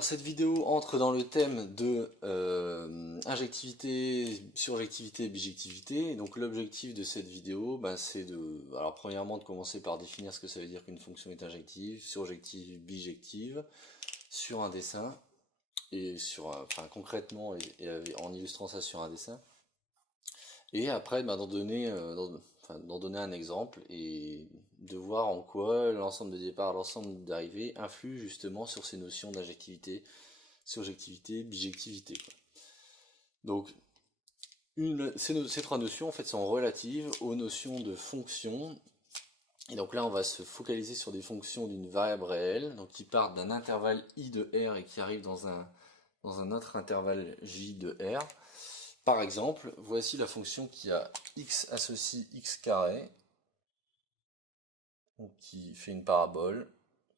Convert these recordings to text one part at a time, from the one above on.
Alors cette vidéo entre dans le thème de injectivité, surjectivité, bijectivité. Donc l'objectif de cette vidéo, c'est alors premièrement de commencer par définir ce que ça veut dire qu'une fonction est injective, surjective, bijective, sur un dessin, et concrètement en illustrant ça sur un dessin. Et après d'en donner un exemple et de voir en quoi l'ensemble de départ, l'ensemble d'arrivée influe justement sur ces notions d'injectivité, surjectivité, bijectivité. Donc ces trois notions en fait sont relatives aux notions de fonction. Et donc là on va se focaliser sur des fonctions d'une variable réelle, donc qui partent d'un intervalle i de r et qui arrivent dans un autre intervalle j de r. Par exemple, voici la fonction qui a x associe x carré, donc qui fait une parabole,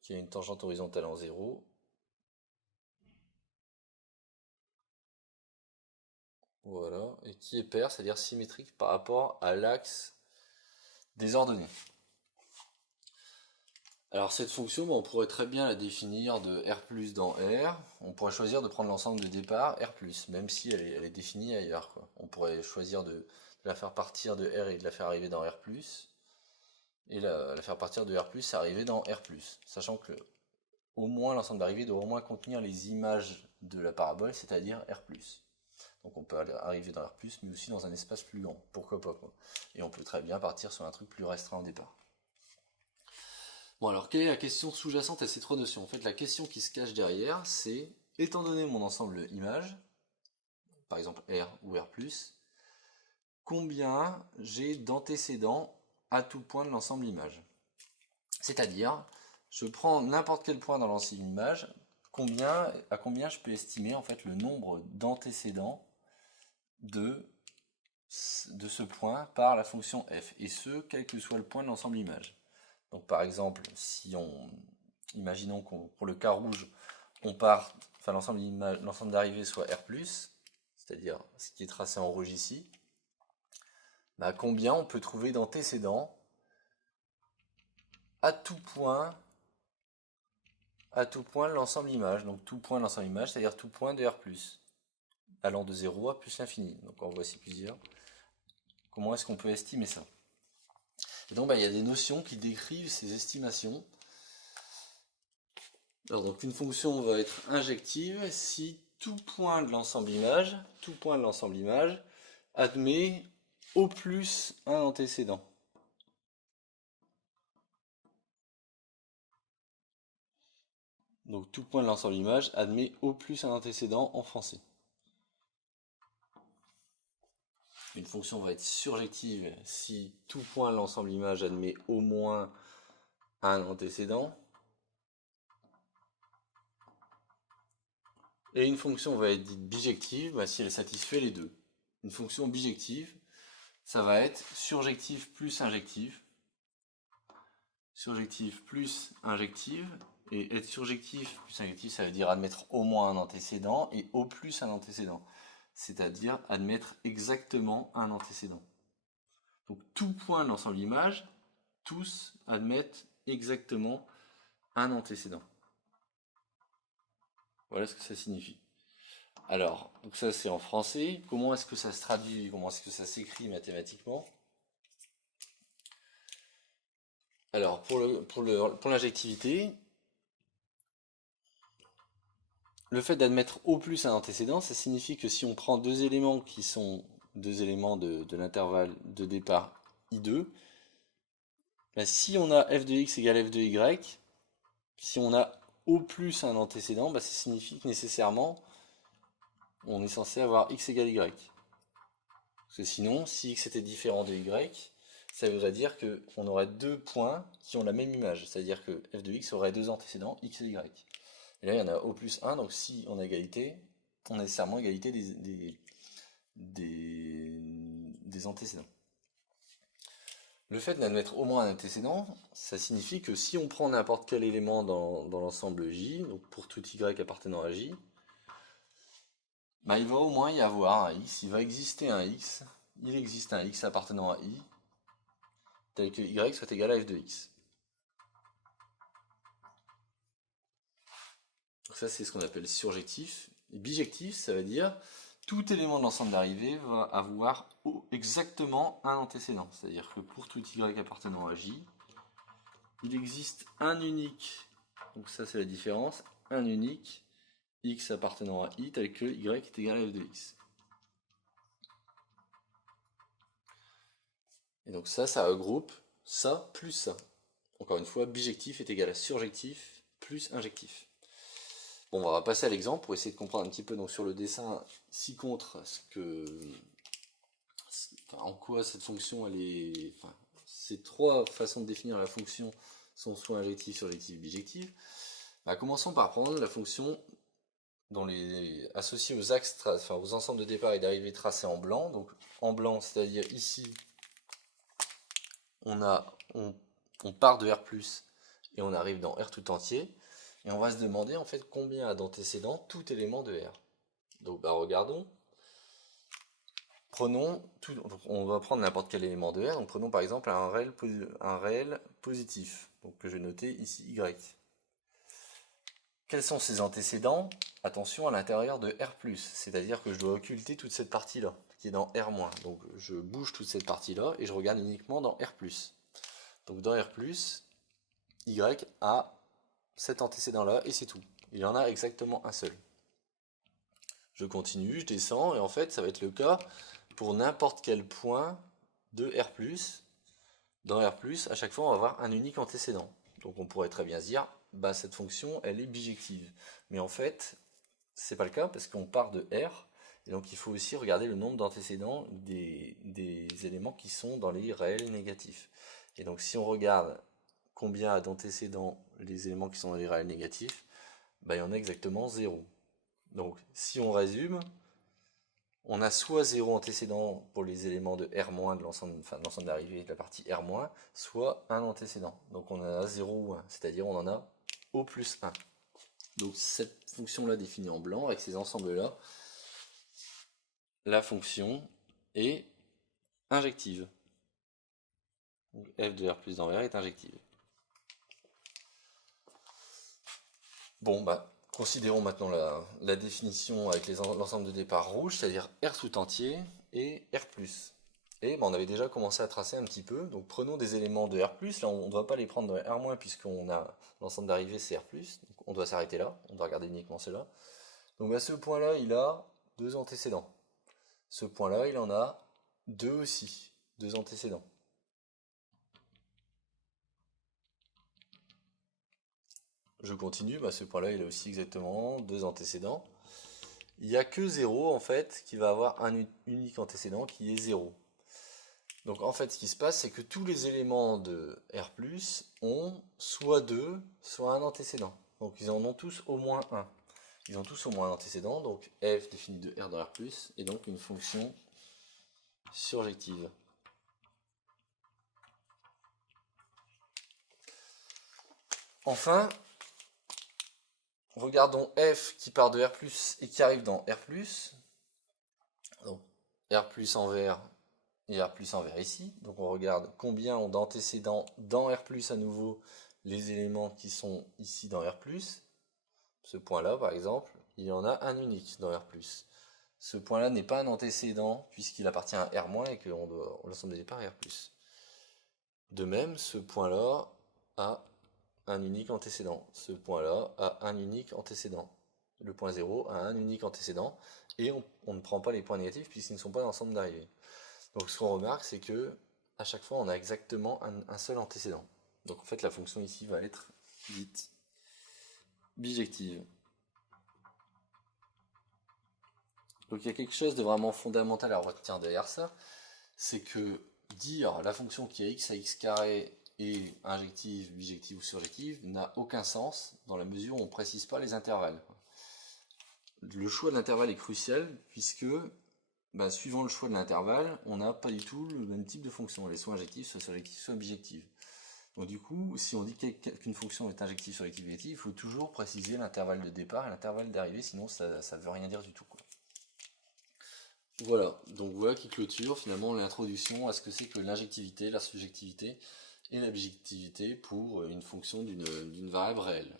qui a une tangente horizontale en 0. Voilà, et qui est paire, c'est-à-dire symétrique par rapport à l'axe des ordonnées. Alors cette fonction, on pourrait très bien la définir de R plus dans R. On pourrait choisir de prendre l'ensemble de départ R plus, même si elle est définie ailleurs, quoi. On pourrait choisir de la faire partir de R et de la faire arriver dans R plus. Et la faire partir de R plus et arriver dans R plus. Sachant que au moins l'ensemble d'arrivée doit au moins contenir les images de la parabole, c'est-à-dire R plus. Donc on peut arriver dans R plus, mais aussi dans un espace plus grand. Pourquoi pas, quoi. Et on peut très bien partir sur un truc plus restreint au départ. Bon, alors quelle est la question sous-jacente à ces trois notions? En fait, la question qui se cache derrière, c'est, étant donné mon ensemble image, par exemple R ou R+, combien j'ai d'antécédents à tout point de l'ensemble image? C'est-à-dire, je prends n'importe quel point dans l'ensemble image, à combien je peux estimer en fait le nombre d'antécédents de ce point par la fonction f, et ce, quel que soit le point de l'ensemble image. Donc par exemple, imaginons pour le cas rouge, l'ensemble d'arrivée soit R+, c'est-à-dire ce qui est tracé en rouge ici, combien on peut trouver d'antécédents à tout point de l'ensemble image. Donc tout point de l'ensemble image, c'est-à-dire tout point de R+, allant de 0 à plus l'infini. Donc en voici plusieurs. Comment est-ce qu'on peut estimer ça? Et donc il y a des notions qui décrivent ces estimations. Alors donc une fonction va être injective si tout point de l'ensemble image admet au plus un antécédent. Donc tout point de l'ensemble image admet au plus un antécédent en français. Une fonction va être surjective si tout point de l'ensemble image admet au moins un antécédent. Et une fonction va être dite bijective si elle satisfait les deux. Une fonction bijective, ça va être surjective plus injective. Surjective plus injective. Et être surjectif plus injectif, ça veut dire admettre au moins un antécédent et au plus un antécédent. C'est-à-dire admettre exactement un antécédent. Donc tout point de l'ensemble image, tous admettent exactement un antécédent. Voilà ce que ça signifie. Alors, donc ça c'est en français. Comment est-ce que ça se traduit? Comment est-ce que ça s'écrit mathématiquement? Alors, pour l'injectivité, le fait d'admettre au plus un antécédent, ça signifie que si on prend deux éléments qui sont deux éléments de l'intervalle de départ I2, si on a f de x égale f de y, si on a au plus un antécédent, ça signifie que nécessairement on est censé avoir x égale y. Parce que sinon, si x était différent de y, ça voudrait dire qu'on aurait deux points qui ont la même image. C'est-à-dire que f de x aurait deux antécédents, x et y. Et là, il y en a au plus 1, donc si on a égalité, on a nécessairement égalité des antécédents. Le fait d'admettre au moins un antécédent, ça signifie que si on prend n'importe quel élément dans l'ensemble J, donc pour tout y appartenant à J, il va au moins y avoir un x, il va exister un x, il existe un x appartenant à I, tel que y soit égal à f de x. Donc ça c'est ce qu'on appelle surjectif. Et bijectif, ça veut dire tout élément de l'ensemble d'arrivée va avoir exactement un antécédent. C'est-à-dire que pour tout y appartenant à J, il existe un unique, donc ça c'est la différence, un unique x appartenant à I tel que y est égal à f de x. Et donc ça regroupe ça plus ça. Encore une fois, bijectif est égal à surjectif plus injectif. Bon, on va passer à l'exemple pour essayer de comprendre un petit peu donc sur le dessin ci-contre en quoi cette fonction elle est. Enfin, ces trois façons de définir la fonction sont soit injective, surjective, bijective. Bah, commençons par prendre la fonction associée aux axes, aux ensembles de départ et d'arrivée tracés en blanc. Donc en blanc, c'est-à-dire ici, on part de R+, et on arrive dans R tout entier. Et on va se demander en fait combien a d'antécédents tout élément de R. Donc bah, regardons. Donc on va prendre n'importe quel élément de R. Donc prenons par exemple un réel positif, donc que je vais noter ici Y. Quels sont ses antécédents? Attention, à l'intérieur de R+, c'est-à-dire que je dois occulter toute cette partie-là, qui est dans R-. Donc je bouge toute cette partie-là et je regarde uniquement dans R+. Donc dans R+, Y a cet antécédent-là et c'est tout. Il y en a exactement un seul. Je continue, je descends et en fait ça va être le cas pour n'importe quel point de R+. Dans R+, à chaque fois on va avoir un unique antécédent. Donc on pourrait très bien se dire, bah cette fonction elle est bijective. Mais en fait, c'est pas le cas parce qu'on part de R, et donc il faut aussi regarder le nombre d'antécédents des éléments qui sont dans les réels négatifs. Et donc si on regarde combien a d'antécédents les éléments qui sont dans les réels négatifs, bah, il y en a exactement 0. Donc si on résume, on a soit 0 antécédent pour les éléments de R- de l'ensemble d'arrivée de la partie R-, soit un antécédent. Donc on a 0 ou 1, c'est-à-dire on en a au plus 1. Donc cette fonction-là définie en blanc, avec ces ensembles-là, la fonction est injective. Donc f de R plus dans R est injective. Bon, bah, considérons maintenant la définition avec l'ensemble de départ rouge, c'est-à-dire R tout entier et R+. Et bah, on avait déjà commencé à tracer un petit peu, donc prenons des éléments de R+, là on ne doit pas les prendre de R- puisqu'on a l'ensemble d'arrivée c'est R+, donc on doit s'arrêter là, on doit regarder uniquement cela. Donc à ce point-là, il a deux antécédents. Ce point-là, il en a deux aussi, deux antécédents. Je continue, bah ce point-là, il a aussi exactement deux antécédents. Il n'y a que 0 en fait qui va avoir un unique antécédent qui est 0. Donc en fait ce qui se passe c'est que tous les éléments de R+, ont soit 2, soit un antécédent. Donc ils en ont tous au moins un. Ils ont tous au moins un antécédent, donc f défini de R dans R+, est donc une fonction surjective. Enfin, regardons f qui part de R+, et qui arrive dans R+. Donc R+ en vert et R+ en vert ici. Donc on regarde combien ont d'antécédents dans R+, à nouveau les éléments qui sont ici dans R+. Ce point-là, par exemple, il y en a un unique dans R+. Ce point-là n'est pas un antécédent puisqu'il appartient à R- et que l'ensemble des départs est R+. De même, ce point-là a un unique antécédent. Ce point-là a un unique antécédent. Le point 0 a un unique antécédent et on ne prend pas les points négatifs puisqu'ils ne sont pas dans l'ensemble d'arrivée. Donc ce qu'on remarque, c'est que à chaque fois, on a exactement un seul antécédent. Donc en fait, la fonction ici va être dite bijective. Donc il y a quelque chose de vraiment fondamental à retenir derrière ça, c'est que dire la fonction qui est x à x carré est injective, bijective ou surjective n'a aucun sens dans la mesure où on ne précise pas les intervalles. Le choix de l'intervalle est crucial puisque suivant le choix de l'intervalle, on n'a pas du tout le même type de fonction. Elle est soit injective, soit surjective, soit bijective. Donc du coup, si on dit qu'une fonction est injective, surjective, bijective, il faut toujours préciser l'intervalle de départ et l'intervalle d'arrivée, sinon ça ne veut rien dire du tout, quoi. Voilà, donc voilà qui clôture finalement l'introduction à ce que c'est que l'injectivité, la subjectivité et la bijectivité pour une fonction d'une variable réelle.